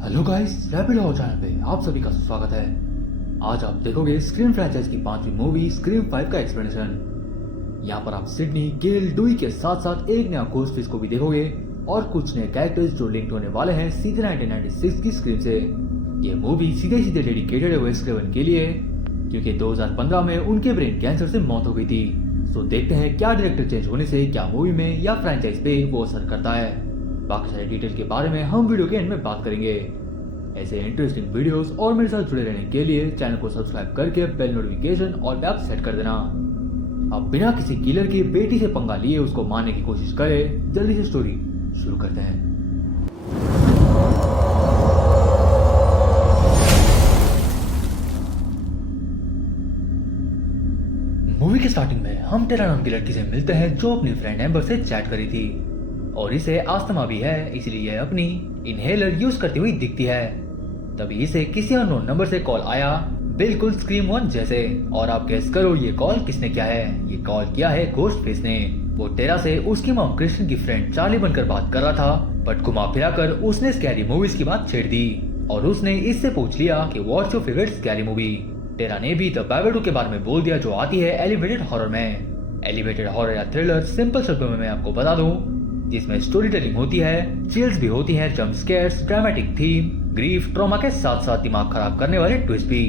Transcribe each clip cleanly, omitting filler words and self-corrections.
Hello guys, rapid horror channel पे आप सभी का स्वागत है। आज आप देखोगे स्क्रीम फ्रैंचाइज की 5वीं मूवी स्क्रीम 5 का एक्सप्लेनेशन। यहाँ पर आप सिडनी, गेल, डुई के साथ साथ एक नया घोस्ट फेस को भी देखोगे और कुछ नए कैरेक्टर्स जो लिंक होने वाले हैं सीधे 1996 की स्क्रीम से। ये मूवी सीधे सीधे डेडिकेटेड है वेस क्रेवन के लिए, क्योंकि 2015 में उनके ब्रेन कैंसर से मौत हो गई थी। तो देखते हैं क्या डायरेक्टर चेंज होने से क्या मूवी में या फ्रैंचाइज पे वो असर करता है। बाकी सारे डिटेल के बारे में हम वीडियो के एंड में बात करेंगे। ऐसे इंटरेस्टिंग वीडियोस और मेरे साथ जुड़े रहने के लिए चैनल को सब्सक्राइब करके बेल नोटिफिकेशन और बेल सेट कर देना। अब बिना किसी किलर की बेटी से पंगा लिए उसको मारने की कोशिश करे। जल्दी से स्टोरी शुरू करते हैं। मूवी के स्टार्टिंग में हम टेरा नाम की लड़की से मिलते हैं जो अपनी फ्रेंड एम्बर से चैट करी थी और इसे आस्थमा भी है, इसलिए यह अपनी इनहेलर यूज करती हुई दिखती है। तभी इसे किसी अननोन नंबर से कॉल आया, बिल्कुल स्क्रीम 1 जैसे। और आप गेस करो ये कॉल किसने किया है। ये कॉल किया है घोस्ट फेस ने। वो टेरा से उसकी मॉम क्रिस्टियन की फ्रेंड चार्ली बनकर बात कर रहा था, बट घुमा फिरा कर उसने स्कैरी मूवीज की बात छेड़ दी और उसने इससे पूछ लिया कि what's your favourite scary movie. टेरा ने भी द बैबेडो के बारे में बोल दिया जो आती है एलिवेटेड हॉरर में। एलिवेटेड हॉरर या थ्रिलर सिंपल शब्दों में मैं आपको बता दूं, जिसमें स्टोरी टेलिंग होती है, चिल्स भी होती है, jump scares, dramatic theme, grief, trauma के साथ साथ दिमाग खराब करने वाले ट्विस्ट भी।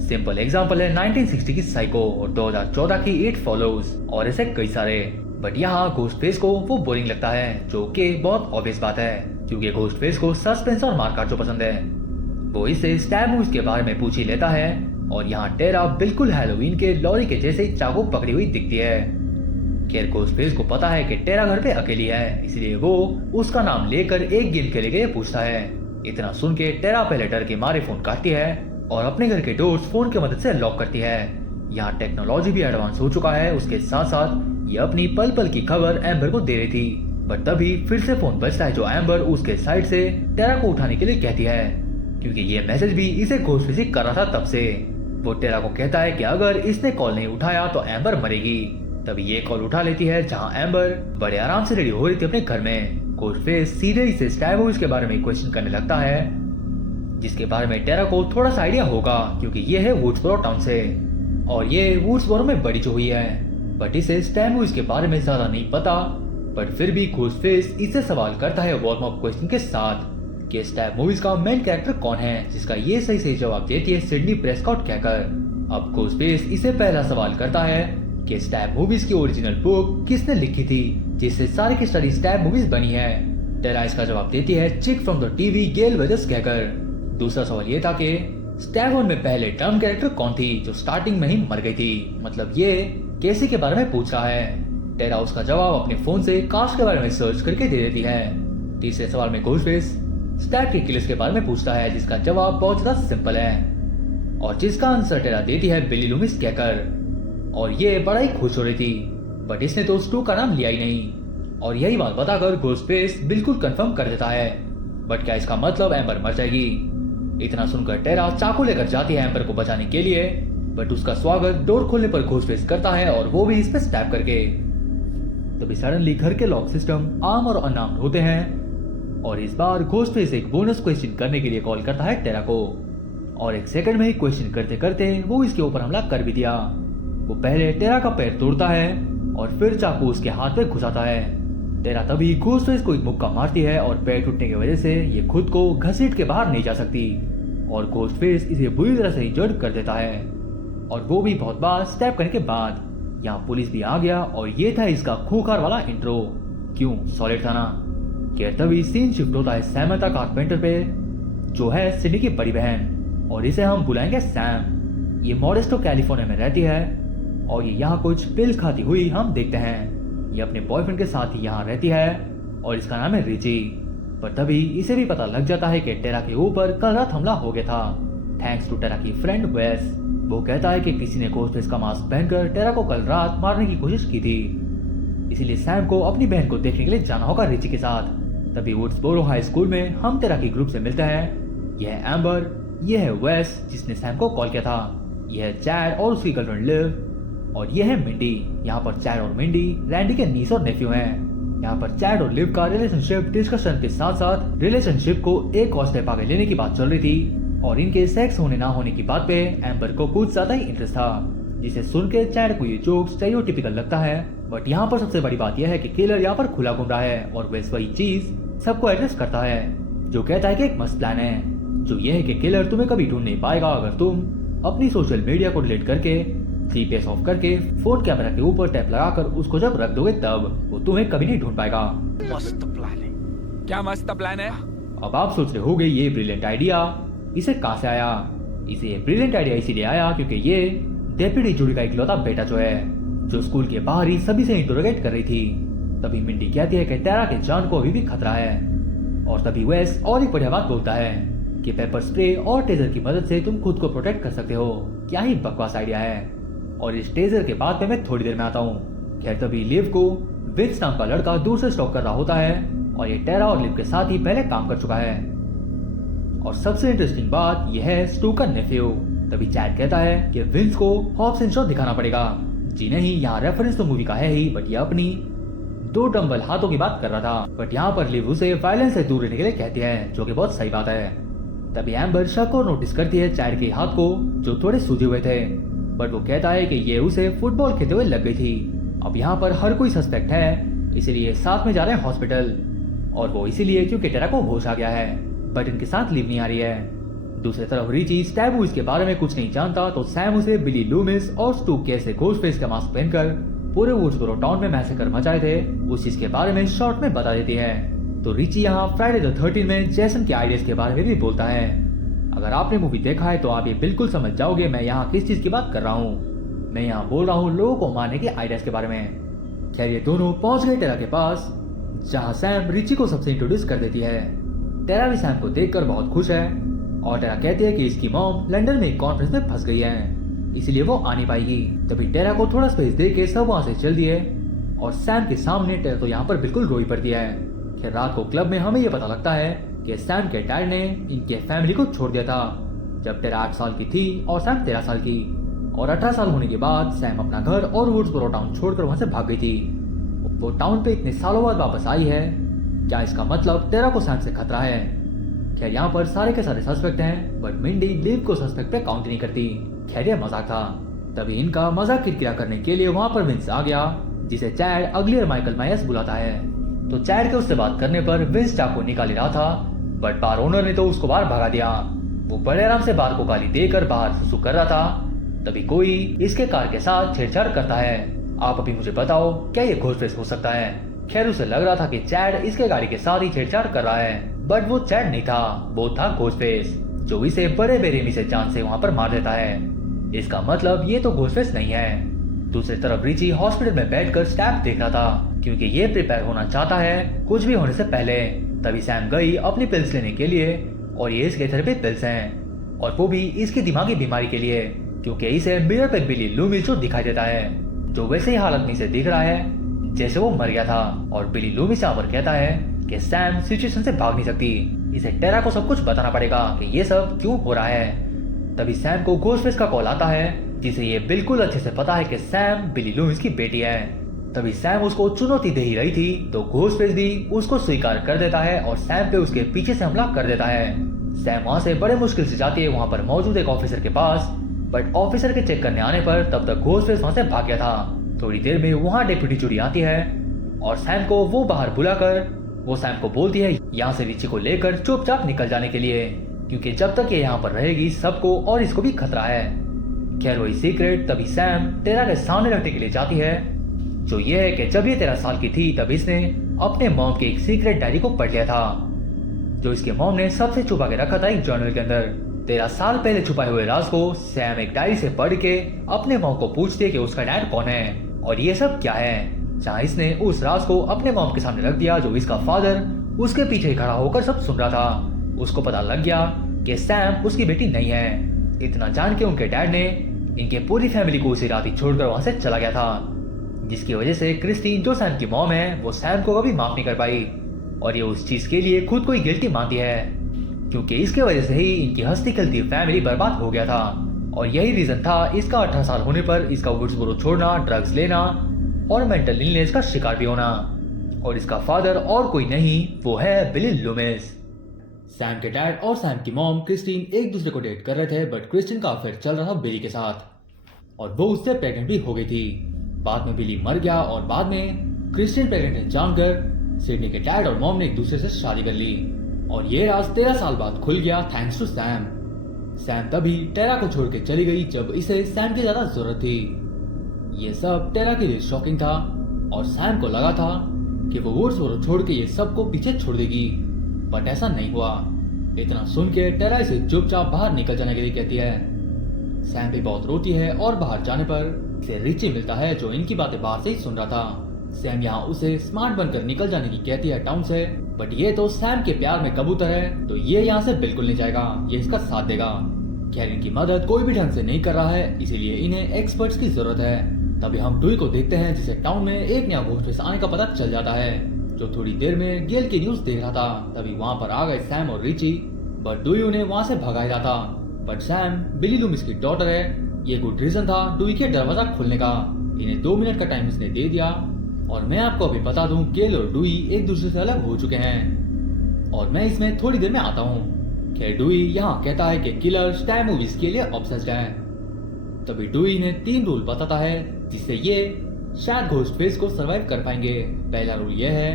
सिंपल एग्जांपल है 1960 की साइको और 2014 की इट फॉलोज और ऐसे कई सारे। बट यहाँ घोस्ट फेस को वो बोरिंग लगता है, जो कि बहुत ऑब्वियस बात है, क्योंकि घोस्ट फेस को सस्पेंस और मारकाट जो पसंद है। वो इसे स्टैब मूवीज के बारे में पूछ ही लेता है और यहाँ टेरा बिल्कुल हैलोवीन के लॉरी के जैसे चाकू पकड़ी हुई दिखती है। खैर घोस्ट फेस को पता है कि टेरा घर पे अकेली है, इसलिए वो उसका नाम लेकर एक गेम खेलेंगे ये पूछता है। इतना सुन के टेरा पहले डर के मारे फोन काटती है और अपने घर के डोर्स फोन की मदद से लॉक करती है। यहाँ टेक्नोलॉजी भी एडवांस हो चुका है, उसके साथ साथ ये अपनी पल पल की खबर एम्बर को दे रही थी। बट तभी फिर से फोन बजता है जो एम्बर उसके साइड से टेरा को उठाने के लिए कहती है, क्योंकि ये मैसेज भी इसे घोस्ट फेस कर रहा था तब से। वो टेरा को कहता है कि अगर इसने कॉल नहीं उठाया तो एम्बर मरेगी। तभी ये कॉल उठा लेती है, जहां एम्बर बड़े आराम से रेडी हो रही थी अपने घर में। घोस्ट फेस सीधे इसे स्टैब मूवीज के बारे में क्वेश्चन करने लगता है, जिसके बारे में टेरा को थोड़ा सा आइडिया होगा, क्योंकि ये है वुड्सबोरो टाउन से और ये वुड्सबोरो में बड़ी जो हुई है। बट इसे स्टैब मूवीज के बारे में ज्यादा नहीं पता। बट फिर भी घोस्ट फेस इससे सवाल करता है वार्म अप क्वेश्चन के साथ कि स्टैब मूवीज का मेन कैरेक्टर कौन है, जिसका ये सही जवाब देती है सिडनी प्रेस्कॉट कहकर। अब घोस्ट फेस इसे पहला सवाल करता है कि स्टैब मूवीज की ओरिजिनल बुक किसने लिखी थी, जिससे सारी की सारी स्टैब मूवीज बनी है। टेरा इसका जवाब देती है chick from the TV Gale Weathers कहकर। दूसरा सवाल ये था कि स्टैब 1 में पहले टर्म कैरेक्टर कौन थी जो स्टार्टिंग में ही मर गई थी, मतलब ये केसी के बारे में पूछ रहा है। टेरा उसका जवाब अपने फोन से कास्ट के बारे में सर्च करके दे देती है। तीसरे सवाल में घोस्ट फेस स्टैब के किलर्स के बारे में पूछता है, जिसका जवाब बहुत ज्यादा सिंपल है और जिसका आंसर टेरा देती है बिली लूमिस कहकर। और ये बड़ा ही खुश हो रही थी, बट इसने तो स्टू का नाम लिया ही नहीं। और यही बात बताकर घोस्ट फेस बिल्कुल कंफर्म कर देता है। बट क्या इसका मतलब एम्बर मर जाएगी? इतना सुनकर टेरा चाकू लेकर जाती है एम्बर को बचाने के लिए, बट उसका स्वागत डोर खोलने पर घोस्ट फेस करता है और वो भी इस पे स्टैब करके। तभी सडनली घर के लॉक सिस्टम आर्म और अनआर्म्ड होते हैं और इस बार घोस्ट फेस एक बोनस क्वेश्चन करने के लिए कॉल करता है टेरा को और एक सेकंड में ही क्वेश्चन करते करते वो इसके ऊपर हमला कर भी दिया। वो पहले टेरा का पैर तोड़ता है और फिर चाकू उसके हाथ में घुसाता है। टेरा तभी घोस्ट फेस को एक मुक्का मारती है और पैर टूटने की वजह से ये खुद को घसीट के बाहर नहीं जा सकती और घोस्ट फेस इसे बुरी तरह से इंजर्ड कर देता है और वो भी बहुत बार स्टैब करने के बाद। यहाँ पुलिस भी आ गया और ये था इसका खूंखार वाला इंट्रो। क्यों सॉलिड था ना। खैर तभी सीन शिफ्ट होता है सैमंथा कारपेंटर पे, जो है सिडनी की बड़ी बहन और इसे हम बुलाएंगे सैम। ये मॉडेस्टो कैलिफोर्निया में रहती है और ये यहाँ कुछ पिल खाती हुई हम देखते हैं। ये अपने बॉयफ्रेंड के साथ ही यहाँ रहती है और इसका नाम है रिची। पर तभी इसे भी पता लग जाता है कि टेरा के ऊपर कल रात हमला हो गया था, थैंक्स टू टेरा की फ्रेंड वेस। वो कहता है कि किसी ने घोस्ट फेस का मास्क पहनकर टेरा को कल रात मारने की कोशिश की थी, इसीलिए सैम को अपनी बहन को देखने के लिए जाना होगा रिची के साथ। तभी वुड्सबोरो हाई स्कूल में हम टेरा की ग्रुप से मिलते हैं। यह है एम्बर, यह है वेस जिसने सैम को कॉल किया था, यह है चैड और उसकी गर्लफ्रेंड लिव और यह है मिंडी। यहाँ पर चैड और मिंडी रैंडी के नीस और नेफ्यू हैं। यहाँ पर चैड और लिव का रिलेशनशिप डिस्कशन के साथ साथ रिलेशनशिप को एक और स्टेप आगे लेने की बात चल रही थी और इनके सेक्स होने ना होने की बात पे एम्बर को कुछ ज्यादा ही इंटरेस्ट था, जिसे सुन के चैड को ये जोक स्टेरियोटिपिकल लगता है। बट यहाँ पर सबसे बड़ी बात यह है कि किलर यहाँ पर खुला घूम रहा है और वैसे वही चीज सबको एड्रेस करता है, जो कहता है कि एक मस्त प्लान है, जो ये है कि किलर तुम्हें कभी ढूंढ नहीं पाएगा अगर तुम अपनी सोशल मीडिया को डिलीट करके जीपीएस ऑफ करके फोन कैमरा के ऊपर टैप लगाकर उसको जब रख दोगे तब वो तुम्हें कभी नहीं ढूंढ पाएगा। मस्त प्लान है। क्या मस्त प्लान है? अब आप सोच रहे होंगे ये ब्रिलियंट आइडिया इसे कहाँ से आया। इसे ये ब्रिलियंट आइडिया इसीलिए आया क्योंकि ये डेप्यूटी जूडी का इकलौता बेटा जो स्कूल के बाहर ही सभी से इंटरोगेट कर रही थी। तभी मिंडी कहती है कि टेरा के जान को अभी भी खतरा है और तभी वेस और एक बढ़िया बात बोलता है कि पेपर स्प्रे और टेजर की मदद से तुम खुद को प्रोटेक्ट कर सकते हो। क्या ही बकवास आइडिया है। और इस टेजर के बाद में मैं थोड़ी देर में आता हूँ। खैर तभी लिव को विंस नाम का लड़का दूर से स्टॉक कर रहा होता है और ये टेरा और लिव के साथ ही पहले काम कर चुका है। और सबसे इंटरेस्टिंग बात यह है स्टू का नेफ्यू। तभी चैड कहता है कि विंस को हॉब्स एंड शॉ दिखाना पड़ेगा। जी नहीं, यहाँ रेफरेंस तो मूवी का है ही, बट ये अपनी 2 डंबल हाथों की बात कर रहा था। बट यहाँ पर लिव उसे वायलेंस से दूर रहने के लिए कहती है, जो कि बहुत सही बात है। तभी एम्बर शक और नोटिस करती है चैड के हाथ को जो थोड़े सूजे हुए थे, बट वो कहता है कि ये उसे फुटबॉल खेलते हुए लग गई थी। अब यहाँ पर हर कोई सस्पेक्ट है, इसीलिए साथ में जा रहे हैं हॉस्पिटल। और वो इसीलिए क्योंकि टेरा को होश आ गया है, बट इनके साथ लिव नहीं आ रही है। दूसरी तरफ रिची स्टैबू इसके बारे में कुछ नहीं जानता, तो सैम उसे बिली लूमिस और स्टू कैसे घोस्ट फेस का मास्क पहनकर पूरे वुड्सबोरो टाउन में मैसेकर मचाए थे उस चीज के बारे में शॉर्ट में बता देती है। तो रिची यहाँ फ्राइडे द 13 में जेसन के आइडियाज के बारे में भी बोलता है। अगर आपने मूवी देखा है तो आप ये बिल्कुल समझ जाओगे मैं यहाँ किस चीज की बात कर रहा हूँ। मैं यहाँ बोल रहा हूँ लोगों को मारने के आइडियाज के बारे में। खैर ये दोनों पहुंच गए टेरा के पास, जहाँ सैम रिची को सबसे इंट्रोड्यूस कर देती है। टेरा भी सैम को देखकर बहुत खुश है और टेरा कहती है कि इसकी मॉम लंदन में एक कॉन्फ्रेंस में फंस गई है, इसलिए वो आ नहीं पाएगी। तभी टेरा को थोड़ा स्पेस दे के सब वहाँ से चल दिए और सैम के सामने टेरा तो यहाँ पर बिल्कुल रोई पड़ती है। खैर रात को क्लब में हमें ये पता लगता है कि सैम के डैड ने इनके फैमिली को छोड़ दिया था जब टेरा 8 साल की थी और सैम 13 साल की। और 18 साल होने के बाद सैम अपना घर और वुड्सबोरो टाउन छोड़कर वहां से भाग गई थी। वो टाउन पे इतने सालों बाद वापस आई है, क्या इसका मतलब टेरा को सैम से खतरा है? खैर यहाँ पर सारे के सारे सस्पेक्ट हैं, बट मिंडी लिव को सस्पेक्ट पे काउंट नहीं करती। खैर ये मजाक था। तभी इनका मजाक किरकिरा करने के लिए वहां पर विंस आ गया, जिसे चैड अगली माइकल मायर्स बुलाता है। तो चैड के उससे बात करने पर विंस चाकू निकाल रहा था, बट बार ओनर ने तो उसको बाहर भगा दिया। वो बड़े आराम से बार को गाली देकर बाहर सुसु कर रहा था। तभी कोई इसके कार के साथ छेड़छाड़ करता है। आप अभी मुझे बताओ क्या ये घोस्ट फेस हो सकता है? खैर उसे लग रहा था कि चैड इसके गाड़ी के साथ ही छेड़छाड़ कर रहा है, बट वो चैड नहीं था, वो था घोस्ट फेस, जो इसे बड़े बेरहमी से जान से वहां पर मार देता है। इसका मतलब ये तो घोस्ट फेस नहीं है। दूसरी तरफ रिची हॉस्पिटल में बैठकर स्टैप देख रहा था, क्योंकि ये प्रिपेयर होना चाहता है कुछ भी होने से पहले। तभी सैम गई अपनी पिल्स लेने के लिए, और ये इसके थेरेपी पिल्स हैं, और वो भी इसकी दिमागी बीमारी के लिए, क्योंकि इसे मिरर पे बिली लूमिस जो दिखाई देता है, जो वैसे ही हालत में इसे दिख रहा है जैसे वो मर गया था। और बिली लूमिस यहाँ पर कहता है कि सैम सिचुएशन से भाग नहीं सकती, इसे टेरा को सब कुछ बताना पड़ेगा कि ये सब क्यों हो रहा है। तभी सैम को घोस्ट फेस का कॉल आता है, जिसे ये बिल्कुल अच्छे से पता है कि सैम बिली लूमिस की बेटी है। तभी सैम उसको चुनौती दे ही रही थी, तो घोस्ट फेस भी उसको स्वीकार कर देता है और सैम पे उसके पीछे से हमला कर देता है। सैम वहाँ से बड़े मुश्किल से जाती है वहाँ पर मौजूद एक ऑफिसर के पास, बट ऑफिसर के चेक करने आने पर तब तक घोस्ट फेस वहाँ से भाग गया था। थोड़ी देर में वहाँ डेप्यूटी जूडी आती है और सैम को वो बाहर बुलाकर वो सैम को बोलती है यहाँ से रिची को लेकर चुपचाप निकल जाने के लिए, क्योंकि जब तक ये यहाँ पर रहेगी सबको और इसको भी खतरा है। खैर वही सीक्रेट तभी सैम टेरा के सामने रखने के लिए जाती है, जो ये है कि जब ये 13 साल की थी तब इसने अपने मॉम के एक सीक्रेट डायरी को पढ़ लिया था, जो इसके मॉम ने सबसे छुपा के रखा था एक जर्नल के अंदर। 13 साल पहले छुपाए हुए राज को सैम एक डायरी से पढ़ के अपने मॉम को पूछती है कि उसका डैड कौन है और ये सब क्या है, जहाँ इसने उस राज को अपने मॉम के सामने रख दिया, जो इसका फादर उसके पीछे खड़ा होकर सब सुन रहा था। उसको पता लग गया कि सैम उसकी बेटी नहीं है। इतना जान के उनके डैड ने इनके पूरी फैमिली को उसी रात ही छोड़कर वहां से चला गया था, जिसकी वजह से क्रिस्टीन जो सैम की मॉम है वो सैम को कभी माफ नहीं कर पाई, और ये उस चीज के लिए खुद को ही गिल्टी मानती है, क्योंकि इसके वजह से ही इनकी हंसती खेलती फैमिली बर्बाद हो गया था। और यही रीजन था इसका 18 साल होने पर इसका वुड्सबोरो छोड़ना, ड्रग्स लेना और मेंटल इलनेस का शिकार भी होना। और इसका फादर और कोई नहीं, वो है बिली लूमिस। सैम के डैड और सैम की मॉम क्रिस्टीन एक दूसरे को डेट कर रहे थे, बट क्रिस्टीन का अफेयर चल रहा था बिली के साथ और वो उससे प्रेग्नेंट भी हो गई थी। बाद में बिली मर गया और बाद में क्रिस्टीन प्रेग्नेंट है जानकर सिडनी के डैड और मॉम ने एक दूसरे से शादी कर ली और ये राज 13 साल बाद खुल गया थैंक्स टू सैम। सैम तभी टेरा को छोड़ के चली गई जब इसे सैम की ज्यादा जरूरत थी। ये सब टेरा के लिए शॉकिंग था और सैम को लगा था कि वो वुड्सबोरो छोड़ के ये सबको पीछे छोड़ देगी, बट ऐसा नहीं हुआ। इतना सुन के टेरा इसे चुपचाप बाहर निकल जाने के लिए कहती है। सैम भी बहुत रोती है और बाहर जाने पर इसे रिची मिलता है जो इनकी बातें बाहर से ही सुन रहा था। सैम यहाँ उसे स्मार्ट बनकर निकल जाने की कहती है टाउन से, बट ये तो सैम के प्यार में कबूतर है तो ये यहाँ से बिल्कुल नहीं जाएगा, ये इसका साथ देगा। खैर इनकी मदद कोई भी ढंग से नहीं कर रहा है, इसीलिए इन्हें एक्सपर्ट्स की जरूरत है। तभी हम डुई को देखते हैं जिसे टाउन में एक नया घोस्ट आने का पता चल जाता है, जो थोड़ी देर में गेल की न्यूज देख रहा था। तभी वहाँ पर आ गए सैम और रिची, बट डुई उन्हें वहाँ से भगा रहा था। बट सैम बिली लूमिस की डॉटर है, ये गुड रीजन था डुई के दरवाजा खोलने का। इन्हें 2 मिनट का टाइम इसने दे दिया और मैं आपको अभी बता दूं गेल और डुई एक दूसरे से अलग हो चुके हैं और मैं इसमें थोड़ी देर में आता हूँ। खैर डुई यहाँ कहता है कि किलर स्टार मूवीज के लिए ऑब्सेस्ड है। तभी डुई ने 3 रूल बताता है जिससे ये शायद घोस्ट फेस को सरवाइव कर पाएंगे। पहला रूल यह है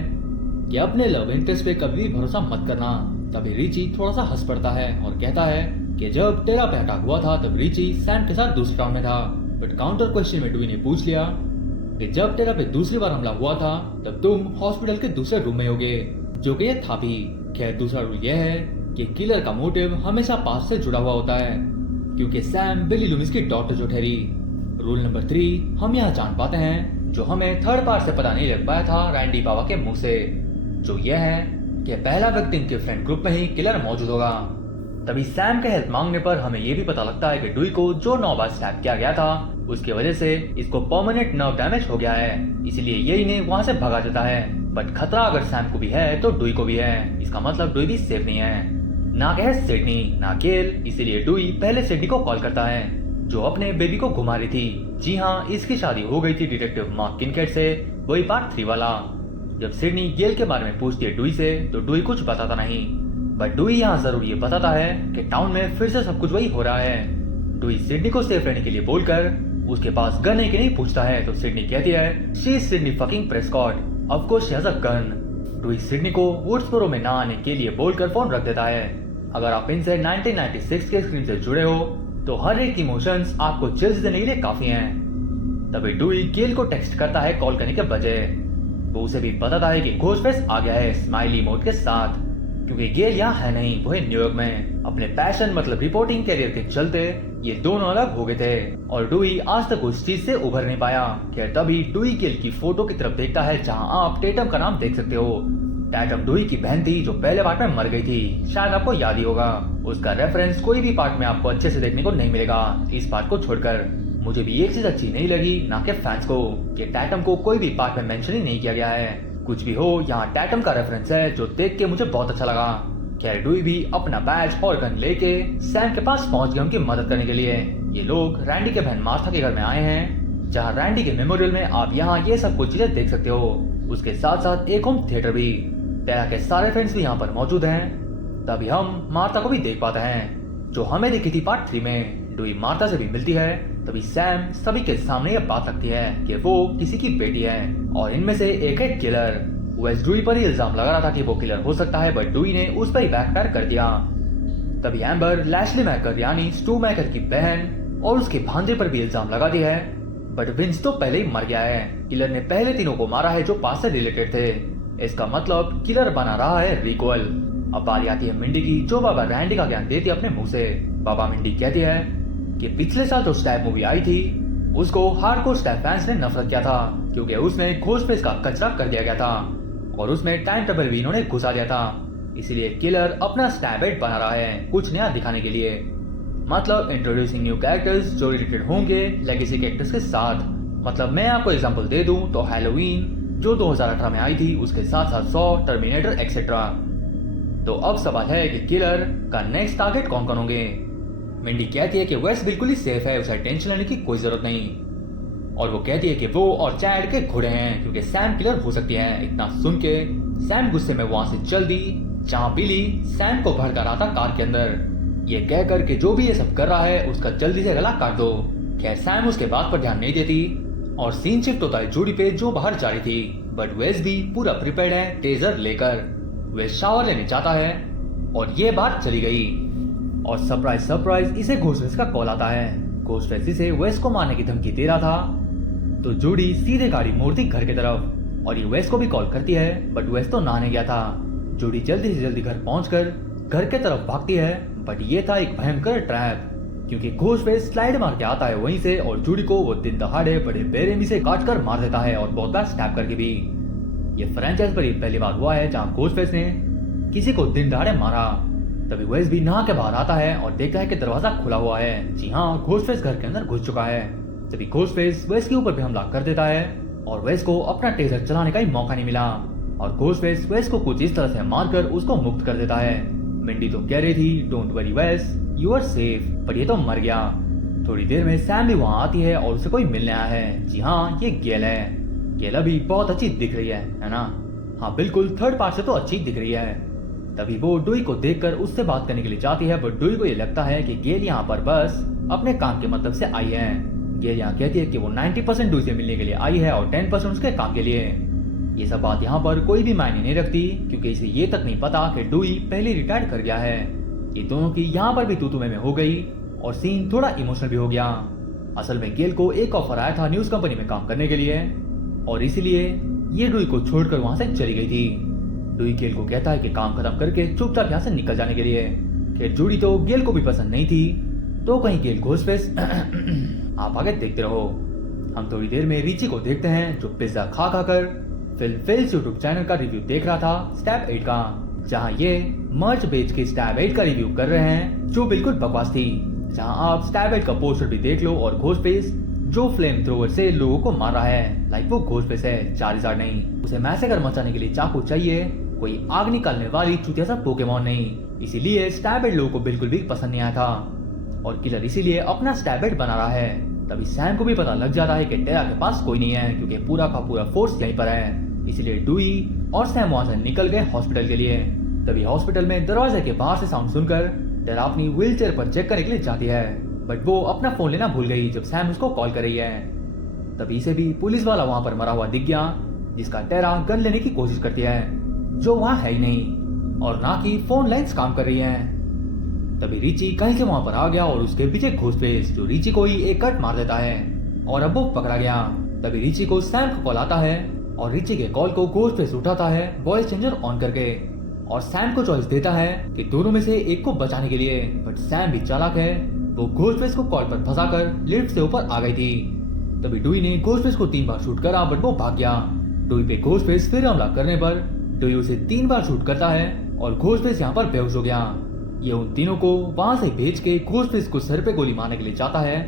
कि अपने लव इंटरेस्ट पे कभी भी भरोसा मत करना। तभी रिची थोड़ा सा हंस पड़ता है और कहता है कि जब टेरा पे अटैक हुआ था तब रिची सैम के साथ दूसरे राउंड में था, बट काउंटर क्वेश्चन में डुई ने पूछ लिया कि जब टेरा पे दूसरी बार हमला हुआ था तब तुम हॉस्पिटल के दूसरे रूम में होगे, जो कि ये था भी। खैर दूसरा रूल यह है कि किलर का मोटिव हमेशा पास्ट से जुड़ा हुआ होता है, क्योंकि सैम बिली लूमिस की डॉटर जो ठहरी। रूल नंबर 3 हम यहाँ जान पाते हैं जो हमें थर्ड पार्ट से पता नहीं लग पाया था रैंडी बाबा के मुंह से, जो यह है कि पहला व्यक्ति इनके फ्रेंड ग्रुप में ही किलर मौजूद होगा। तभी सैम के हेल्प मांगने पर हमें यह भी पता लगता है कि डुई को जो 9 बार स्टैप किया गया था उसकी वजह से इसको परमानेंट नर्व डैमेज हो गया है, इसलिए ये इन्हें वहां से भगा देता है। बट खतरा अगर सैम को भी है तो डुई को भी है, इसका मतलब डुई भी सेफ नहीं है। ना कहे सिडनी ना गेल, इसीलिए डुई पहले सिडनी को कॉल करता है जो अपने बेबी को घुमा रही थी। जी हाँ, इसकी शादी हो गई थी डिटेक्टिव मार्क किनकेट से, वही पार्ट 3 वाला। जब सिडनी गेल के बारे में पूछती है डुई से तो डुई कुछ बताता नहीं, बट डुई यहाँ जरूर ये बताता है कि टाउन में फिर से सब कुछ वही हो रहा है। डुई सिडनी को सेफ रहने के लिए बोलकर उसके पास गन है कि नहीं पूछता है तो सिडनी कहती है she is Sydney fucking Prescott, of course she has a gun. Dewy Sydney को वुड्सबोरो में ना आने के लिए बोलकर फोन रख देता है। अगर आप इनसे 1996 के स्क्रीन से जुड़े हो तो हर एक इमोशंस आपको चिल्स देने के लिए काफी हैं। तभी डुई गेल को टेक्स्ट करता है कॉल करने के बजाय। वो उसे भी बताता है कि घोस्ट फेस आ गया है स्माइली मोड के साथ, क्योंकि गेल यहाँ है नहीं, वो है न्यूयॉर्क में। अपने पैशन मतलब रिपोर्टिंग कैरियर के चलते ये दोनों अलग हो गए थे और डुई आज तक उस चीज से उभर नहीं पाया। खैर तभी डुई गेल की फोटो की तरफ देखता है जहाँ आप टेटम का नाम देख सकते हो। टैटम डुई की बहन थी जो पहले पार्ट में मर गई थी, शायद आपको याद ही होगा। उसका रेफरेंस कोई भी पार्ट में आपको अच्छे से देखने को नहीं मिलेगा इस पार्ट को छोड़कर। मुझे भी एक चीज अच्छी नहीं लगी, ना के फैंस को, कि टैटम को कोई भी पार्ट में मेंशन ही नहीं किया गया है। कुछ भी हो, यहाँ टैटम का रेफरेंस है जो देख के मुझे बहुत अच्छा लगा। खैर डुई भी अपना बैज और गन लेके सैम के पास पहुंच गए उनकी मदद करने के लिए। ये लोग रैंडी के बहन मार्था के घर में आए हैं, जहाँ रैंडी के मेमोरियल में आप यहाँ ये सब कुछ चीजें देख सकते हो। उसके साथ साथ एक होम थिएटर भी। टेरा के सारे फ्रेंड्स भी यहाँ पर मौजूद हैं। तभी हम मार्था को भी देख पाते हैं जो हमें दिखी थी पार्ट 3 में। डुई मार्था से भी मिलती है। तभी सैम सभी के सामने ये बात रखती है कि वो किसी की बेटी है और इनमें से एक है किलर। वेस्ट डुई पर ही इल्जाम लगा रहा था कि वो किलर हो सकता है, बट डुई ने उस पर ही बैकफायर कर दिया। तभी एम्बर लैशली मैकर यानी स्टू मैकर की बहन और उसके भांजे पर भी इल्जाम लगाती है, बट विंस तो पहले ही मर गया है। किलर ने पहले तीनों को मारा है जो पास से रिलेटेड थे। इसका मतलब किलर बना रहा है रिक्वल। अब बारी आती है मिंडी की, जो बाबा रैंडी का ज्ञान देती है अपने मुंह से। बाबा मिंडी कहती है कि पिछले साल जो स्टैब मूवी आई थी उसको हार्डकोर स्टैब फैंस ने नफरत किया था, क्योंकि उसमें घोस्ट फेस का कचरा कर दिया गया था और उसमें टाइम टेबल भी इन्होंने घुसा दिया था। इसलिए किलर अपना स्टैब एड बना रहा है कुछ नया दिखाने के लिए, मतलब इंट्रोड्यूसिंग न्यू कैरेक्टर्स जो रिलेटेड होंगे लेगेसी कैरेक्टर्स के साथ। मतलब मैं आपको एग्जांपल दे दूं तो हैलोवीन जो 2018 में आई थी उसके साथ साथ 100, टर्मिनेटर एक्सेट्रा। तो अब सवाल है कि किलर का नेक्स्ट टारगेट कौन कौन होंगे। मिंडी कहती है कि वेस्ट बिल्कुल ही सेफ है, उसे टेंशन लेने की कोई जरूरत नहीं। और वो कहती है कि वो और चैड के घोड़े हैं क्योंकि सैम किलर हो सकती है। इतना सुन के सैम गुस्से में वहां से चल दी, जहाँ बिली सैम को भड़का रहा था कार के अंदर, ये कह कर के जो भी ये सब कर रहा है उसका जल्दी से गला काट दो। खैर सैम उसके बात पर ध्यान नहीं देती और सीन शिफ्ट होता है जूडी पे जो बाहर जा रही थी, बट वेस भी पूरा प्रिपेयर्ड है टेजर लेकर। वेस शावर लेने जाता है और ये बात चली गई और सरप्राइज सरप्राइज इसे घोस्टफेस का कॉल आता है। घोस्टफेस इसे वेस को मारने की धमकी दे रहा था, तो जूडी सीधे गाड़ी मोड़ती घर की तरफ और ये वेस को भी कॉल करती है, बट वेस तो नहाने गया था। जूडी जल्दी से जल्दी घर पहुंचकर घर के तरफ भागती है, बट ये था एक भयंकर ट्रैप क्योंकि घोस्टफेस स्लाइड मार के आता है वहीं से और जूडी को वो दिन दहाड़े बड़े बेरहमी से काट कर मार देता है और बहुत बार स्टैब करके भी। ये फ्रेंचाइज पर ही पहली बार हुआ है जहाँ घोस्टफेस ने किसी को दिन दहाड़े मारा। तभी वेस भी नहा के बाहर आता है और देखता है कि दरवाजा खुला हुआ है। जी हाँ, घोस्टफेस घर के अंदर घुस चुका है। तभी घोस्टफेस वेस के ऊपर भी हमला कर देता है और वेस को अपना टेजर चलाने का ही मौका नहीं मिला और घोस्टफेस वेस को कुछ इस तरह से मारकर उसको मुक्त कर देता है। मिंडी तो कह रही थी डोंट वरी वेस, यू आर सेफ, पर ये तो मर गया। थोड़ी देर में सैम भी वहाँ आती है और उसे कोई मिलने आया है। जी हाँ, ये गेल है। गेल अभी बहुत अच्छी दिख रही है ना? हाँ बिल्कुल, थर्ड पार्ट से तो अच्छी दिख रही है। तभी वो डुई को देखकर उससे बात करने के लिए जाती है, बट डुई को ये लगता है कि गेल यहाँ पर बस अपने काम के मतलब से आई है। गेल यहाँ कहती है कि वो 90% डुई से मिलने के लिए आई है और 10% उसके काम के लिए। ये सब बात यहाँ पर कोई भी मायने नहीं रखती क्योंकि इसे ये तक नहीं पता कि डुई पहले रिटायर कर गया है। ये दोनों की यहाँ पर भी तू में हो गई और सीन थोड़ा इमोशनल भी हो गया। असल में गेल को एक ऑफर आया था न्यूज कंपनी में काम करने के लिए और इसीलिए ये डुई को छोड़कर वहां से चली गई थी। डुई गेल को कहता है कि काम खत्म करके चुपचाप यहाँ से निकल जाने के लिए। खैर जूडी तो गेल को भी पसंद नहीं थी, तो कहीं गेल घोस्टफेस आप आगे देखते रहो। हम थोड़ी देर में रिची को देखते हैं जो पिज्जा खा कर फिल्म फेल्स यूट्यूब चैनल का रिव्यू देख रहा था स्टैब 8 का, जहां ये मर्च बेच के स्टैब 8 का रिव्यू कर रहे हैं जो बिल्कुल बकवास थी। जहां आप स्टैब 8 का पोस्टर भी देख लो और घोस्टफेस जो फ्लेम थ्रोवर से लोगों को मार रहा है, लाइक वो घोस्टफेस है, चार्जर नहीं। उसे मैसेकर मचाने के लिए चाकू चाहिए, कोई आग निकालने वाली चूतिया सा पोकेमॉन नहीं। इसीलिए स्टैब 8 लोगों को बिल्कुल भी पसंद नहीं आया था और किलर इसीलिए अपना स्टैब 8 बना रहा है। तभी सैम को भी पता लग जाता है कि टेरा के पास कोई नहीं है क्योंकि पूरा का पूरा फोर्स यहीं पर है। इसलिए डुई और सैम वहां से निकल गए हॉस्पिटल के लिए। तभी हॉस्पिटल में दरवाजे के बाहर से साउंड सुनकर टेरा अपनी व्हीलचेयर पर चेक करने के लिए जाती है, बट वो अपना फोन लेना भूल गई जब सैम उसको कॉल कर रही है। तभी इसे भी पुलिस वाला वहां पर मरा हुआ दिख गया जिसका टेरा गन लेने की कोशिश करती है, जो वहां है ही नहीं और ना कि फोन लाइंस काम कर रही हैं। तभी रिची कहीं से वहां पर आ गया और उसके पीछे घोस्टफेस जो रिची को ही एक कट मार देता है और अब वो पकड़ा गया। तभी रिची को सैम का कॉल आता है और रिची के कॉल को घोस्टफेस उठाता है वॉइस चेंजर ऑन करके और सैम को चॉइस देता है कि दोनों में से एक को बचाने के लिए, बट सैम भी चालाक है, वो घोस्टफेस को कॉल पर फंसाकर लिफ्ट से ऊपर आ गई थी। तभी डुई ने घोस्टफेस को 3 बार शूट करा बट वो भाग गया। डुई पे घोस्टफेस फिर हमला करने पर डुई उसे 3 बार शूट करता है और घोस्टफेस यहाँ पर बेहोश हो गया। ये उन तीनों को वहां से भेज के घोस्टफेस को सर पे गोली मारने के लिए चाहता है,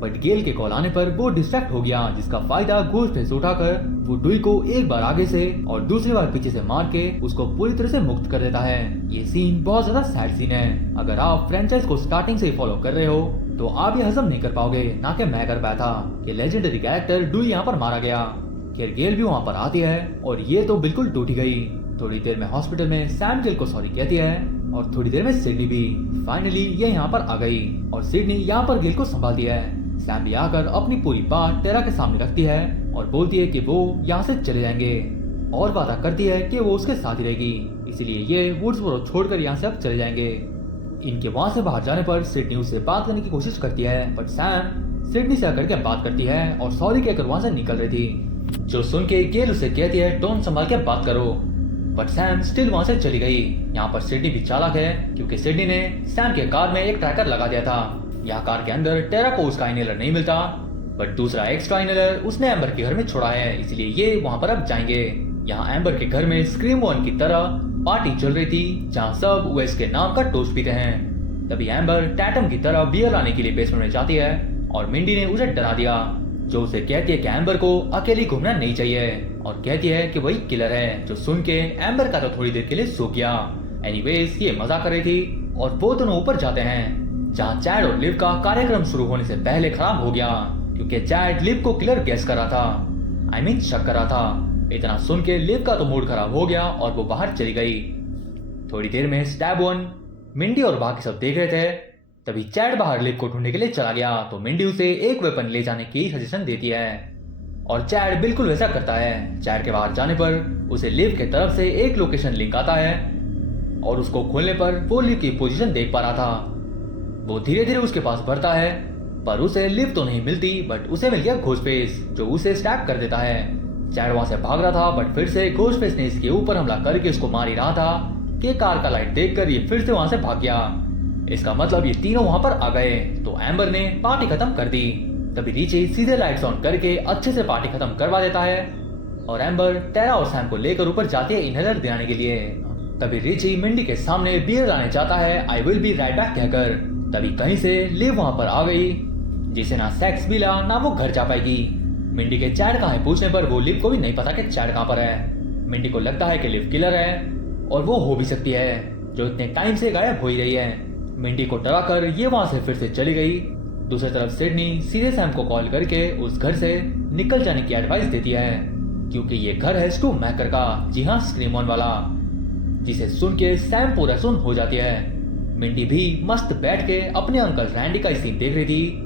बट गेल के कॉल आने पर वो डिस्ट्रैक्ट हो गया, जिसका फायदा घोस्टफेस उठाकर वो डुई को एक बार आगे से और दूसरी बार पीछे से मार के उसको पूरी तरह से मुक्त कर देता है। ये सीन बहुत ज्यादा सैड सीन है। अगर आप फ्रेंचाइज को स्टार्टिंग से ही फॉलो कर रहे हो तो आप ये हजम नहीं कर पाओगे, ना कि मैं कर पाया था कि लेजेंडरी कैरेक्टर डुई यहाँ पर मारा गया। खैर गेल भी वहाँ पर आती है और ये तो बिल्कुल टूट गई। थोड़ी देर में हॉस्पिटल में सैम गेल को सॉरी कहती है और थोड़ी देर में सिडनी भी। फाइनली ये यहाँ पर आ गई और सिडनी यहाँ पर गेल को संभालती है। सैम भी आकर अपनी पूरी बात टेरा के सामने रखती है और बोलती है कि वो यहाँ से चले जाएंगे और वादा करती है कि वो उसके साथ ही रहेगी, इसलिए ये वुड्सबोरो छोड़कर यहाँ से अब चले जाएंगे। इनके वहाँ से बाहर जाने पर सिडनी उससे बात करने की कोशिश करती है, बट सैम सिडनी से आकर के बात करती है और सॉरी कहकर वहाँ से निकल रही थी, जो सुन के गेल उसे कहती है टोन संभाल के बात करो, बट सैम स्टिल वहाँ से चली गई। यहाँ पर सिडनी भी चालाक है क्योंकि सिडनी ने सैम के कार में एक ट्रैकर लगा दिया था। यहाँ कार के अंदर टेरा को उसका इनहेलर नहीं मिलता, बट दूसरा एक्स्ट्रा इनहेलर उसने एम्बर के घर में छोड़ा है, इसलिए ये वहाँ पर अब जाएंगे। यहाँ एम्बर के घर में स्क्रीम वन की तरह पार्टी चल रही थी जहाँ सब वेस के नाम का टोस्ट पीते हैं। तभी एम्बर टैटम की तरह बियर लाने के लिए बेसमेंट में जाती है और मिंडी ने उसे डरा दिया, जो उसे कहती है कि एम्बर को अकेली घूमना नहीं चाहिए और कहती है कि वही किलर है, जो सुन के एम्बर का तो थोड़ी देर के लिए सो गया। एनीवेज ये मजाक कर रही थी और वो दोनों ऊपर जाते हैं जहाँ चैड और लिव का कार्यक्रम शुरू होने से पहले खराब हो गया। क्योंकि चैट लिव को किलर गेस कर रहा था, आई मीन शक कर रहा था। इतना सुन के लिव का तो मूड खराब हो गया और वो बाहर चली गई। थोड़ी देर में स्टैब 1, मिंडी और बाकी सब देख रहे थे। तभी चैट बाहर लिव को ढूंढने के लिए चला गया तो मिंडी उसे एक वेपन ले जाने की सजेशन देती है और चैट बिल्कुल वैसा करता है। चैट के बाहर जाने पर उसे लिव के तरफ से एक लोकेशन लिंक आता है और उसको खोलने पर वो लिव की पोजीशन देख पा रहा था। वो धीरे धीरे उसके पास बढ़ता है पर उसे लिव तो नहीं मिलती, बट उसे मिल गया घोस्टफेस जो उसे स्टैब कर देता है। चैट वहां से भाग रहा था बट फिर से घोस्टफेस ने इसके ऊपर हमला करके उसको मार ही रहा था कि कार का लाइट देखकर ये फिर से वहां से भाग गया। इसका मतलब ये तीनों वहां पर आ गए तो एम्बर ने पार्टी खत्म कर दी। तभी रिची सीधे लाइट्स ऑन करके अच्छे से पार्टी खत्म करवा देता है और एम्बर टेरा और सैम को लेकर ऊपर जाती है इनहेलर दिलाने के लिए। तभी रिची मिंडी के सामने बियर लाने चाहता है, I will be right back कहकर। तभी कहीं से लिव वहां पर आ गई जिसे ना सेक्स मिला ना वो घर जा पाएगी। मिंडी के चैट कहाँ है पूछने पर वो लिव को भी नहीं पता कि चैट कहाँ पर है। मिंडी को लगता है कि लिव किलर है और वो हो भी सकती है जो इतने टाइम से गायब हो ही रही है। मिंडी को डराकर ये वहां से फिर से चली गई। दूसरी तरफ सिडनी सीधे सैम को कॉल करके उस घर से निकल जाने की एडवाइस देती है क्योंकि ये घर है स्टू मैकर का, जी हाँ स्क्रीम ऑन वाला, जिसे सुन के सैम पूरा सुन हो जाती है। मिंडी भी मस्त बैठ के अपने अंकल रैंडी का सीन देख रही थी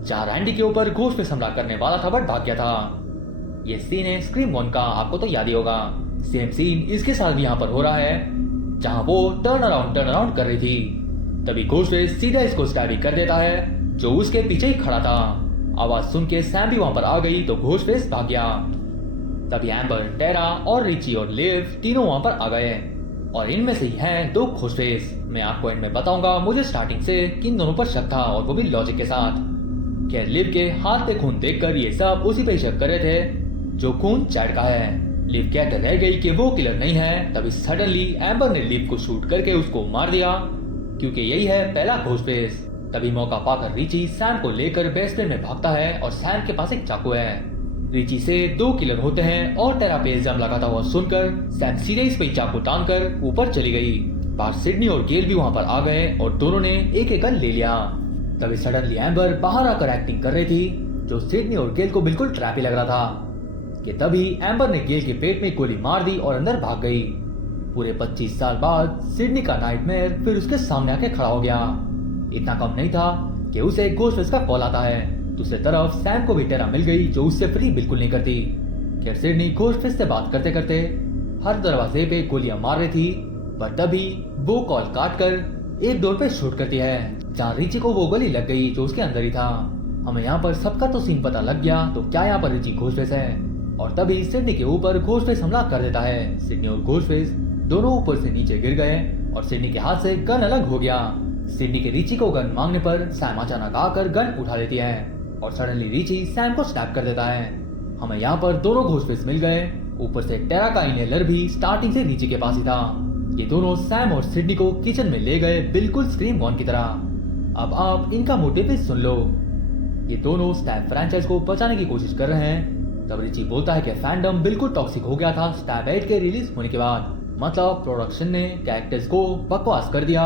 जहाँ रैंडी के ऊपर घोस्ट में हमला करने वाला था बट भाग गया था। ये सीन है स्क्रीम 1 का, आपको तो याद ही होगा। सेम सीन इसके साथ भी यहाँ पर हो रहा है जहाँ वो टर्न अराउंड कर रही थी। तभी घोस्टफेस सीधा इसको स्टैब ही कर देता है जो उसके पीछे ही खड़ा था। आवाज सुन के सैम भी वहां पर आ गई तो घोस्टफेस भाग गया। तभी एम्बर, टेरा और रिची और लिव तीनों वहां पर आ गए और इनमें से ही हैं 2 घोस्टफेस। मैं आपको एंड में बताऊंगा मुझे स्टार्टिंग से किन दोनों पर शक था और वो भी लॉजिक के साथ। क्या लिव के हाथ पे खून देखकर ये सब उसी पे शक कर रहे थे जो खून चैट का है। लिव कहते रह गई कि वो किलर नहीं है। तभी सडनली एम्बर ने लिव को शूट करके उसको मार दिया क्योंकि यही है पहला घोस्टफेस। तभी मौका पाकर रिची सैम को लेकर बेसमेंट में भागता है और सैम के पास एक चाकू है। रिची से 2 किलर होते हैं और टेरा पे इल्जाम लगाता हुआ सुनकर सैम सीधे इस पे चाकू तान कर ऊपर चली गई। बाहर सिडनी और गेल भी वहां पर आ गए और दोनों ने एक एक गन ले लिया। तभी सडनली एम्बर बाहर आकर एक्टिंग कर रही थी जो सिडनी और गेल को बिल्कुल ट्रैप ही लग रहा था कि तभी एम्बर ने गेल के पेट में गोली मार दी और अंदर भाग गई। पूरे 25 साल बाद सिडनी का नाइटमेयर फिर उसके सामने आके खड़ा हो गया। इतना कम नहीं था कि उसे घोस्टफेस का कॉल आता है। दूसरी तरफ सैम को भी टेरा मिल गई जो उससे फ्री बिल्कुल नहीं करती। खैर सिडनी घोस्टफेस से बात करते करते हर दरवाजे पे गोलियां मार रही थी पर तभी वो कॉल काट कर एक डोर पे शूट करती है जहाँ रिची को वो गोली लग गई जो उसके अंदर ही था। हमें यहाँ पर सबका तो सीन पता लग गया तो क्या यहाँ पर रिची घोस्टफेस है और तभी सिडनी के ऊपर घोस्टफेस हमला कर देता है। सिडनी और घोस्टफेस दोनों ऊपर से नीचे गिर गए और सिडनी के हाथ से गन अलग हो गया। सिडनी के रिची को गन मांगने पर सैम अचानक आकर गन उठा लेती है और सडनली रिची सैम को स्नैप कर देता है। हमें यहाँ पर दोनों घोस्टफेस मिल गए। ऊपर से टेरा का इनहेलर भी स्टार्टिंग से रिची के पास ही था। ये दोनों सैम और सिडनी को किचन में ले गए बिल्कुल स्क्रीम 1 की तरह। अब आप इनका मोटिव भी सुन लो। ये दोनों स्टैब फ्रैंचाइज को बचाने की कोशिश कर रहे हैं। तब रिची बोलता है कि फैंडम बिल्कुल टॉक्सिक हो गया था स्टैब 8 के रिलीज होने के बाद। मतलब प्रोडक्शन ने कैरेक्टर्स को बकवास कर दिया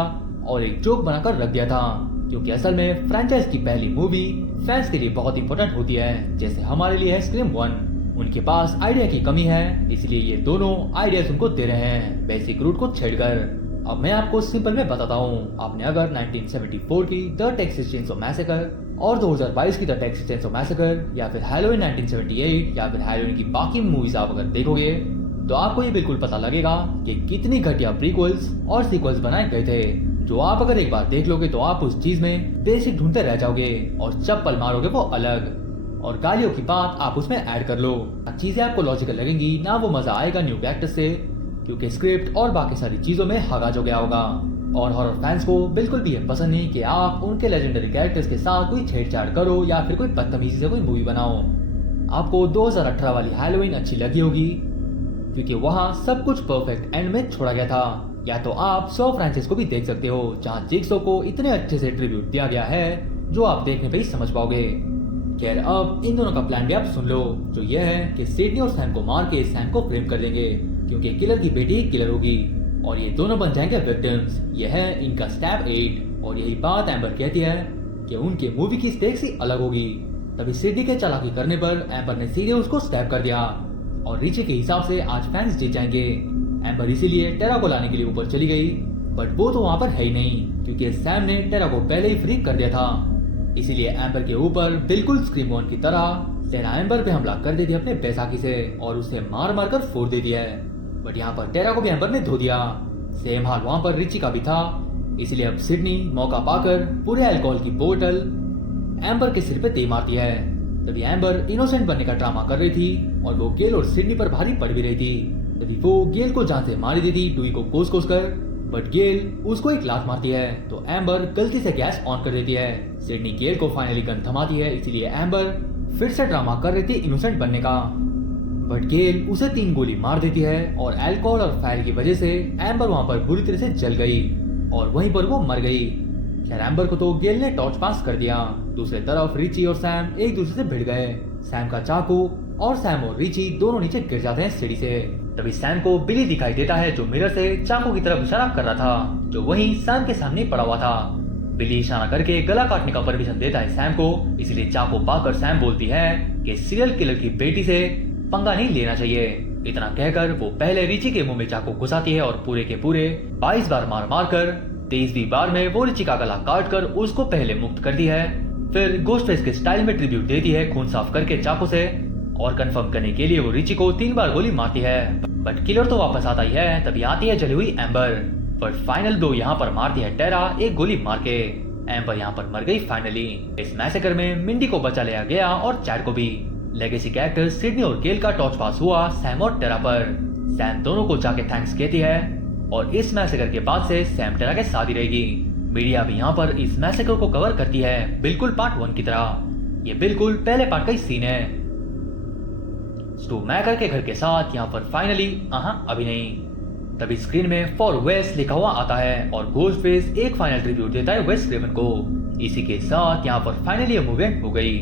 और एक जोक बनाकर रख दिया था क्योंकि असल में फ्रैंचाइज की पहली मूवी फैंस के लिए बहुत इंपॉर्टेंट होती है जैसे हमारे लिए है स्क्रीम 1। उनके पास आइडिया की कमी है इसलिए ये दोनों आइडियाज उनको दे रहे हैं बेसिक रूट को छेड़कर। अब मैं आपको सिंपल में बताता हूँ। आपने अगर 1974 की द टेक्सास चेनसॉ मैसेकर और 2022 की द टेक्सास चेनसॉ मैसेकर या फिर हैलोवीन 1978 या फिर हैलोवीन की बाकी मूवीज आप अगर देखोगे तो आपको ये बिल्कुल पता लगेगा कि कितनी घटिया प्रीक्वल्स और सीक्वल्स बनाए गए थे जो आप अगर एक बार देख लोगे तो आप उस चीज में बेसिक ढूंढते रह जाओगे और चप्पल मारोगे वो अलग और गालियों की बात आप उसमें ऐड कर लो। चीजें आपको लॉजिकल लगेंगी ना वो मजा आएगा न्यू कैरेक्टर्स से क्योंकि स्क्रिप्ट और बाकी सारी चीजों में हगाज हो गया होगा और हॉरर फैंस को बिल्कुल भी ये पसंद नहीं कि आप उनके लेजेंडरी कैरेक्टर्स के साथ कोई छेड़छाड़ करो या फिर कोई बदतमीजी से कोई मूवी बनाओ। आपको 2018 वाली हैलोवीन अच्छी लगी होगी क्योंकि वहाँ सब कुछ परफेक्ट एंड में छोड़ा गया था। या तो आप 100 फ्रैंचाइज को भी देख सकते हो जहाँ जिग्सॉ को इतने अच्छे से ट्रिब्यूट दिया गया है जो आप देखने पे ही समझ पाओगे। खैर अब इन दोनों का प्लान भी आप सुन लो जो ये है कि सिडनी और सैम को मार के सैम को फ्रेम कर देंगे क्योंकि किलर की बेटी ही किलर होगी और ये दोनों बन जाएंगे विक्टिम्स। ये है इनका स्टैब 8 और यही बात एम्बर कहती है कि उनके मूवी की स्टेक्स ही अलग होगी तभी सिडनी के चालाकी करने पर एम्बर ने सीधे उसको स्टैब कर दिया और रिची के हिसाब से आज फैंस जीत जाएंगे। एम्बर इसीलिए टेरा को लाने के लिए ऊपर चली गई, बट वो तो वहां पर है ही नहीं क्योंकि सैम ने टेरा को पहले ही फ्री कर दिया था। इसीलिए एम्बर के ऊपर बिल्कुल स्क्रीम वन की तरह टेरा एम्बर पे हमला कर देती है अपने बैसाखी से और उसे मार मार कर फोड़ देती है। बट यहाँ पर टेरा को भी एम्बर ने धो दिया। सेम हाल वहां पर रिची का भी था। इसलिए अब सिडनी मौका पाकर पूरे अल्कोहल की बोतल एम्बर के सिर पे दे मारती है। तभी एम्बर इनोसेंट बनने का ड्रामा कर रही थी और वो गेल और सिडनी पर भारी पड़ भी रही थी। तभी वो गेल को जान से मार देती थी डुई को कोस कोस कर, बट गेल उसको एक लात मारती है तो एम्बर गलती से गैस ऑन कर देती है। सिडनी गेल को फाइनली गन थमाती है, इसलिए एम्बर फिर से ड्रामा कर रही थी इनोसेंट बनने का, बट गेल उसे 3 गोली मार देती है और अल्कोहल और फायर की वजह से एम्बर वहां पर बुरी तरह से जल गई और वहीं पर वो मर गई। खैर एम्बर को तो गेल ने टॉर्च पास कर दिया। दूसरी तरफ रिची और सैम एक दूसरे से भिड़ गए। सैम का चाकू और सैम और रिची दोनों नीचे गिर जाते हैं सीढ़ी से। तभी सैम को बिली दिखाई देता है जो मिरर से चाकू की तरफ इशारा कर रहा था, जो वहीं सैम के सामने पड़ा हुआ था। बिली इशारा करके गला काटने का परमिशन देता है सैम को, इसलिए चाकू पाकर सैम बोलती है कि सीरियल किलर की बेटी से पंगा नहीं लेना चाहिए। इतना कहकर वो पहले रिची के मुंह में चाकू घुसाती है और पूरे के पूरे 22 बार मार मार कर 23वीं बार में वो रिची का गला काट कर उसको पहले मुक्त करती है। फिर घोस्टफेस के स्टाइल में ट्रिब्यूट देती है खून साफ करके चाकू से और कंफर्म करने के लिए वो रिची को 3 बार गोली मारती है। बट किलर तो वापस आता ही है। तभी आती है जली हुई एम्बर, बट फाइनल ब्लो यहाँ पर मारती है टेरा एक गोली मार के। एम्बर यहाँ पर मर गई फाइनली। इस मैसेकर में मिंडी को बचा लिया गया और चैड को भी। लेगेसी कैरेक्टर सिडनी और गेल का टॉर्च पास हुआ सैम और टेरा पर। सैम दोनों को जाके थैंक्स कहती है और इस मैसेकर के बाद से सैम टेरा के साथ ही रहेगी। मीडिया भी यहाँ पर इस मैसेकर को कवर करती है बिल्कुल पार्ट 1 की तरह। ये बिल्कुल पहले पार्ट का ही सीन है। स्टू मैकर के घर के साथ यहाँ पर फाइनली अभी नहीं। तभी स्क्रीन में फॉर वेस्ट लिखा हुआ आता है और घोस्टफेस एक फाइनल ट्रिब्यूट देता है वेस क्रेवन को। इसी के साथ यहाँ पर फाइनली ये मूवी एंड हो गई।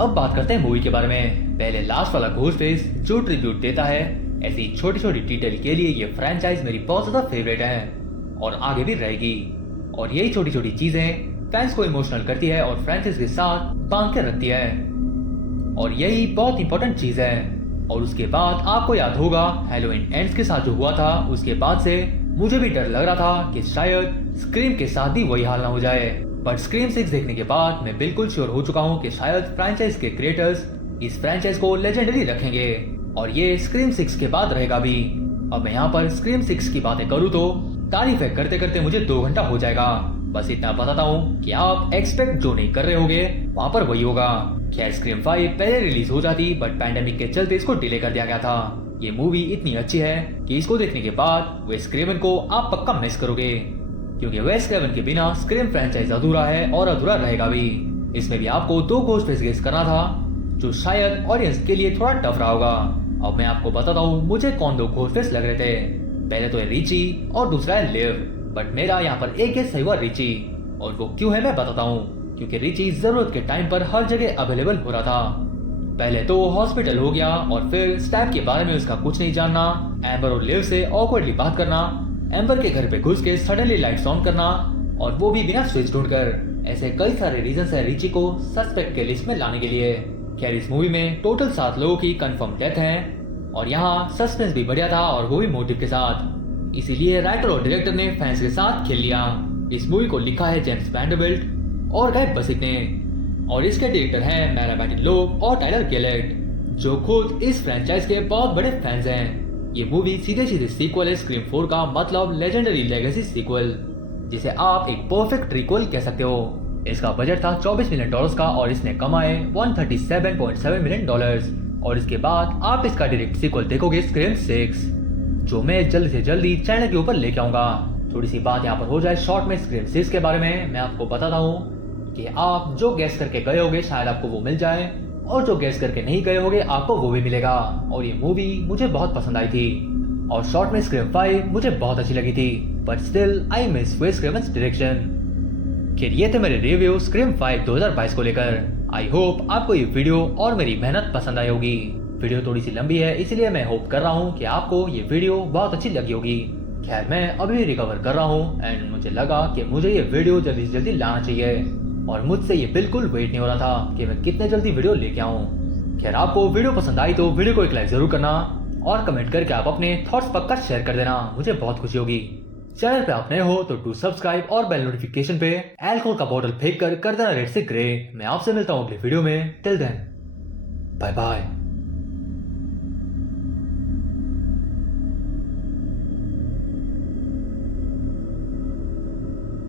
अब बात करते हैं मूवी के बारे में। पहले लास्ट वाला घोस्टफेस जो ट्रिब्यूट देता है, ऐसी छोटी छोटी डिटेल के लिए ये फ्रेंचाइज मेरी बहुत ज्यादा फेवरेट है और आगे भी रहेगी। और यही छोटी छोटी चीजें फैंस को इमोशनल करती है और फ्रेंचाइज के साथ बांध के रखती है और यही बहुत इंपॉर्टेंट चीज है। और उसके बाद आपको याद होगा हैलोवीन एंड्स के साथ जो हुआ था, उसके बाद से मुझे भी डर लग रहा था कि शायद स्क्रीम के साथ भी वही हाल ना हो जाए। बट स्क्रीम 6 देखने के बाद मैं बिल्कुल श्योर हो चुका हूँ कि शायद फ्रेंचाइज के क्रिएटर्स इस फ्रेंचाइज को लेजेंडरी रखेंगे और ये स्क्रीम 6 के बाद रहेगा भी। अब मैं यहाँ पर स्क्रीम 6 की बातें करूँ तो तारीफें करते करते मुझे 2 घंटा हो जाएगा। बस इतना बताता हूँ कि आप एक्सपेक्ट जो नहीं कर रहे होगे वहाँ पर वही होगा। खैर स्क्रीम 5 पहले रिलीज हो जाती बट पैंडेमिक के चलते इसको डिले कर दिया गया था। ये मूवी इतनी अच्छी है कि इसको देखने के बाद वेस क्रेवन को आप पक्का मिस करोगे, क्योंकि वेस क्रेवन के बिना स्क्रीम फ्रेंचाइज अधूरा है और अधूरा रहेगा भी। इसमें भी आपको 2 घोस्टफेस गेस करना था जो शायद ऑडियंस के लिए थोड़ा टफ रहा होगा। अब मैं आपको बताता हूँ मुझे कौन 2 घोस्टफेस लग रहे थे। पहले तो है रिची और दूसरा है लिव, बट मेरा यहाँ पर एक गेस सही हुआ रिची। और वो क्यों है मैं बताता हूँ, क्योंकि रिची जरूरत के टाइम पर हर जगह अवेलेबल हो रहा था। पहले तो हॉस्पिटल हो गया और फिर स्टैब के बारे में उसका कुछ नहीं जानना, एम्बर और लिव से ऑकवर्डली बात करना, एम्बर के घर पे घुस के सडनली लाइट्स ऑन करना और वो भी बिना स्विच ढूंढकर। ऐसे कई सारे रीजंस है रिची को सस्पेक्ट के लिस्ट में लाने के लिए। खैर इस मूवी में टोटल 7 लोगों की कंफर्म डेथ है और यहाँ सस्पेंस भी बढ़िया था और वो भी मोटिव के साथ। इसीलिए राइटर और डायरेक्टर ने फैंस के साथ खेल लिया। इस मूवी को लिखा है जेम्स वैंडरबिल्ट और गाय बसिक ने और इसके डायरेक्टर हैं मैरा बैटिन लोब और टाइलर गैलेट, जो खुद इस फ्रेंचाइज के बहुत बड़े फैंस हैं। ये मूवी सीधे सीधे सीक्वल है स्क्रीम 4 का, मतलब लेजेंडरी लेगेसी सीक्वल, जिसे आप एक परफेक्ट रिक्वल कह सकते हो। इसका बजट था $24 मिलियन का और इसने कमाए $137.7 मिलियन। और इसके बाद आप इसका डायरेक्ट सीक्वल देखोगे स्क्रीम 6, जो मैं जल्दी से जल्दी चैनल के ऊपर लेके आऊंगा। थोड़ी सी बात यहाँ पर हो जाए शॉर्ट में स्क्रीम 6 के बारे में। मैं आपको बताता हूँ कि आप जो गैस करके गए होगे शायद आपको वो मिल जाए और जो गैस करके नहीं गए होगे आपको वो भी मिलेगा। और ये मूवी मुझे बहुत पसंद आई थी और शॉर्ट में स्क्रीम 5 मुझे बहुत अच्छी लगी थी, बट स्टिल आई मिस वेस क्रेवन्स डायरेक्शन। खैर ये थे मेरे रिव्यू स्क्रीम 5 2022 को लेकर। आई होप आपको ये वीडियो और मेरी मेहनत पसंद आई होगी। वीडियो थोड़ी सी लंबी है इसलिए मैं होप कर रहा हूँ कि आपको ये वीडियो बहुत अच्छी लगी होगी। खैर मैं अभी रिकवर कर रहा हूँ एंड मुझे लगा कि मुझे ये वीडियो जल्दी से जल्दी लाना चाहिए और मुझसे ये बिल्कुल वेट नहीं हो रहा था कि मैं कितने जल्दी वीडियो लेके आऊँ। खैर, आपको वीडियो पसंद आई तो वीडियो को एक लाइक जरूर करना और कमेंट करके आप अपने थॉट्स पक्का शेयर कर देना, मुझे बहुत खुशी होगी। चैनल पे आप नए हो तो डू सब्सक्राइब और बेल नोटिफिकेशन पे अल्कोहल का बॉटल फेंक कर देना रेड से ग्रे। मैं आपसे मिलता हूँ अगले वीडियो में। Till then, bye bye.